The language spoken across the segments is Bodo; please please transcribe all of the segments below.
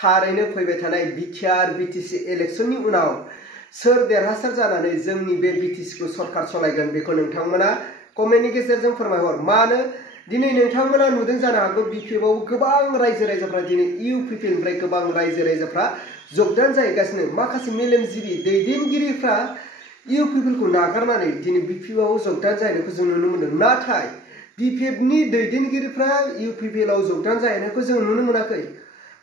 थारैनो फैबाय थानाय बिटिआर बिटिसि इलेक्शननि उनाव सोर देरहासार जानानै जोंनि बे बिटिसिखौ सरकार सलायगोन बेखौ नोंथांमोना कमेन्टनि गेजेरजों फोरमायहर। मानो दिनै नोंथांमोना नुदों जानो हागौ बिपिएफआव गोबां रायजो राजाफ्रा दिनै इउपिपिनिफ्राय गोबां रायजो राजाफ्रा जगदान जाहैगासिनो। माखासे मेलेमजिबि दैदेनगिरिफ्रा इउपिपिखौ नागारनानै दिनै बिपिएफआव जगदान जाहैनायखौ जों नुनो मोन्दों। नाथाय बिपिएफनि दैदेनगिरिफ्रा इउपिपिएलआव जगदान जाहैनायखौ जों नुनो मोनाखै।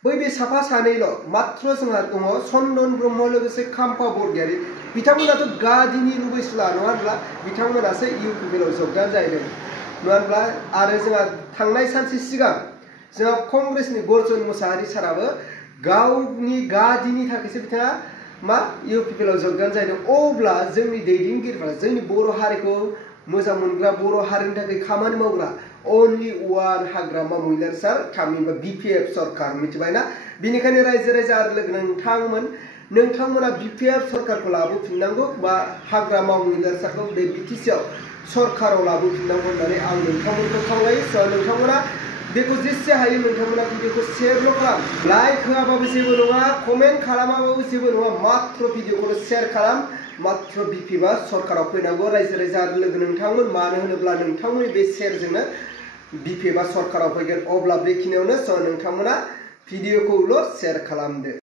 बै साफा सानैल' मात्र जोंहा दङ चन्दन ब्रह्म लोगोसे खाम्फा बरगयारी। बिथांमोनाथ' गादिनि लुबैसुला नङा होनब्ला? बिथांमोनासो इउपिपिएलआव जगदान जाहैदों नङा होनब्ला? आरो जोंहा थांनाय सानसे सिगां जोंहा कंग्रेसनि गर्जन मुसाहारि साराबो गावनि गादिनि थाखायसो बिथाङा इउपिपिएलआव जगदान जाहैदों। अब्ला जोंनि दैदेनगिरिफ्रा जोंनि बर' हारिखौ मोजां मोनग्रा बर' हारिनि थाखाय खामानि मावग्रा अनलि वान हाग्रामा महिलारि सार थामहिनबा बिपिएफ सरकार मिथिबायना? बेनिखायनो रायजो राजा आरो लोगो नोंथांमोना बिपिएफ सरकारखौ लाबोफिननांगौ बा हाग्रामा महिलारि सारखौ बे बिटिसिआव सरकाराव लाबोफिननांगौ होननानै आं नोंथांमोनखौ खावलायो। नोंथांमोना बेखौ जेसे हायो नोंथांमोना भिडिअखौ शेयारल' खालाम। लाइक होआबाबो जेबो नङा, कमेन्ट खालामाबाबो जेबो नङा, मात्र भिडिअखौल' शेयार खालाम। मात्र बिपिएफआ सरकाराव फैनांगौ रायजो राजा आरो लोगो नोंथांमोन। मानो होनोब्ला नोंथांमोननि बे शेयारजोंनो बिपिएफआ सरकाराव फैगोन। अब्ला बेखिनियावनो नोंथांमोना भिडिअखौल' शेयार खालामदो।